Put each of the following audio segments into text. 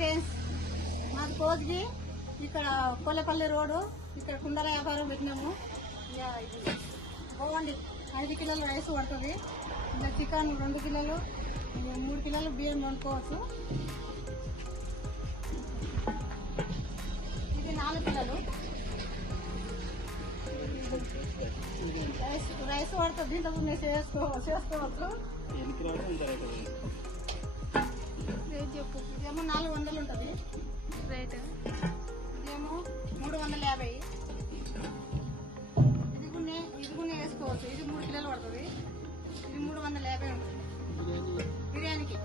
Friends, మాది కోజ్గి. ఇక్కడ Kollapalli road. ఇక్కడ కుండల వ్యాపారం పెట్టినాము. ఇక ఇది బాగుంది. 5 కిలోలు రైస్ పడుతుంది. ఇంకా చికెన్ 2 కిలోలు, 3 కిలోలు బియ్యం వండుకోవచ్చు. ఇది 4 కిలోలు రైస్ పడుతుంది. దీంట్లో మీరు చేసుకోవచ్చు. చెప్పు. ఇదేమో 400 ఉంటుంది రేట్. ఇదేమో 350. ఇది కూడా వేసుకోవచ్చు. ఇది 3 కిలోలు పడుతుంది. ఇది 350 ఉంటుంది బిర్యానీకి.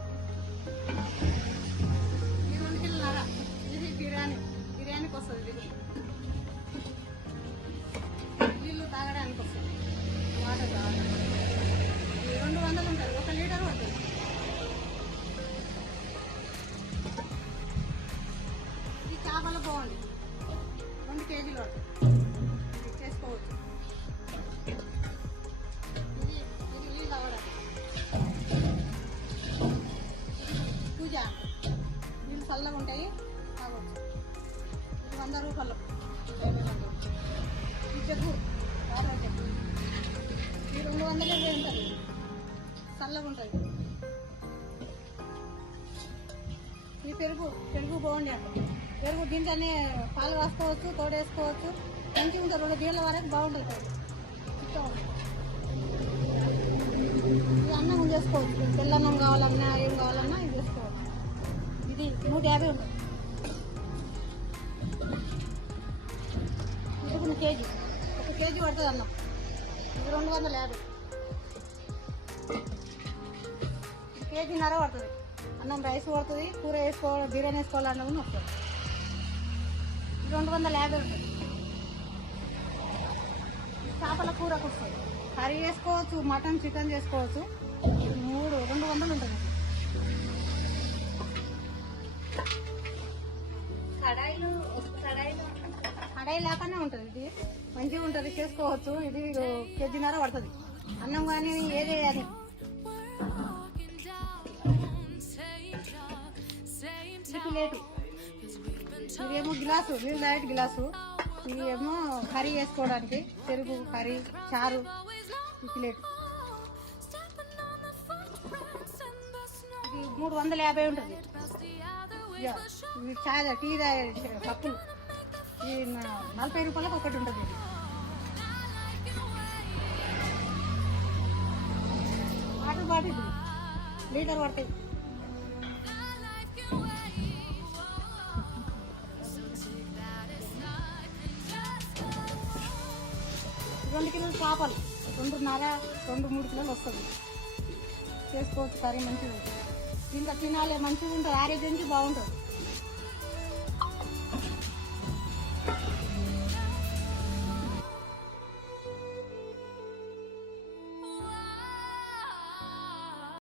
ఇది 2 కిలోన్నర. ఇది బిర్యానీకి వస్తుంది. ఇది నీళ్ళు తాగడానికి వస్తుంది. వాటర్ తాగడానికి 200 ఉంటుంది. 1 లీటర్ పడుతుంది. ఇది చేపలు బాగుంది. 2 కేజీలు పడుతుంది. చేసుకోవచ్చు. ఇది నీళ్ళు తాగడానికి పూజ. నీళ్ళు చల్లగా ఉంటాయి, తాగవచ్చు. ఇది 100 రూపాయలు. ఈ జగ్గు జగ్గు ఇది 220 ఉంటుంది. చల్లగా ఉంటుంది. ఈ పెరుగు బాగుంది. పెరుగు దీంట్లోనే పాలు వేసుకోవచ్చు, తోడేసుకోవచ్చు. మంచిగా ఉంటుంది. 2 గేళ్ళ వరకు బాగుంటుంది. ఇది అన్నం చేసుకోవచ్చు. తెల్లన్నం కావాలన్నా ఏం కావాలన్నా ఇది చేసుకోవచ్చు. ఇది 150 ఉంటుంది. ఇది 1 కేజీ. 1 కేజీ పడుతుంది అన్నం. ఇది 250. కేజీన్నర పడుతుంది అన్నం. రైస్ పడుతుంది. కూర వేసుకోవాలి, బిర్యానీ వేసుకోవాలన్నా కూడా వస్తుంది. ఇది 250 ఉంటుంది. చేపల కూరకు వస్తుంది. కర్రీ వేసుకోవచ్చు, మటన్ చికెన్ చేసుకోవచ్చు. 200 ఉంటుంది. కడాయి లేకనే ఉంటుంది. ఇది మంచిగా ఉంటుంది, చేసుకోవచ్చు. ఇది కేజీన్నర పడుతుంది అన్నం. కానీ ఏది అది ప్లేటు. ఇదేమో గ్లాసు, నీళ్ళు తాగేటి గ్లాసు. ఇవేమో కర్రీ వేసుకోవడానికి, పెరుగు, కర్రీ, చారు. ఈ ప్లేట్ ఇది 350 ఉంటుంది. ఇవి చాయ్ టీ కప్పులు. ఈ 40 రూపాయలకు ఒకటి ఉంటుంది. వాటర్ బాటిల్ లీటర్ పడతాయి. 2 కిలోలు చేపలు 2.5, 2-3 కిలోలు వస్తుంది. చేసుకోవచ్చు. కర్రీ మంచిగా ఉంటుంది. ఇంకా తినాలి, మంచిగా ఉంటుంది. ఆరోగ్యానికి బాగుంటుంది.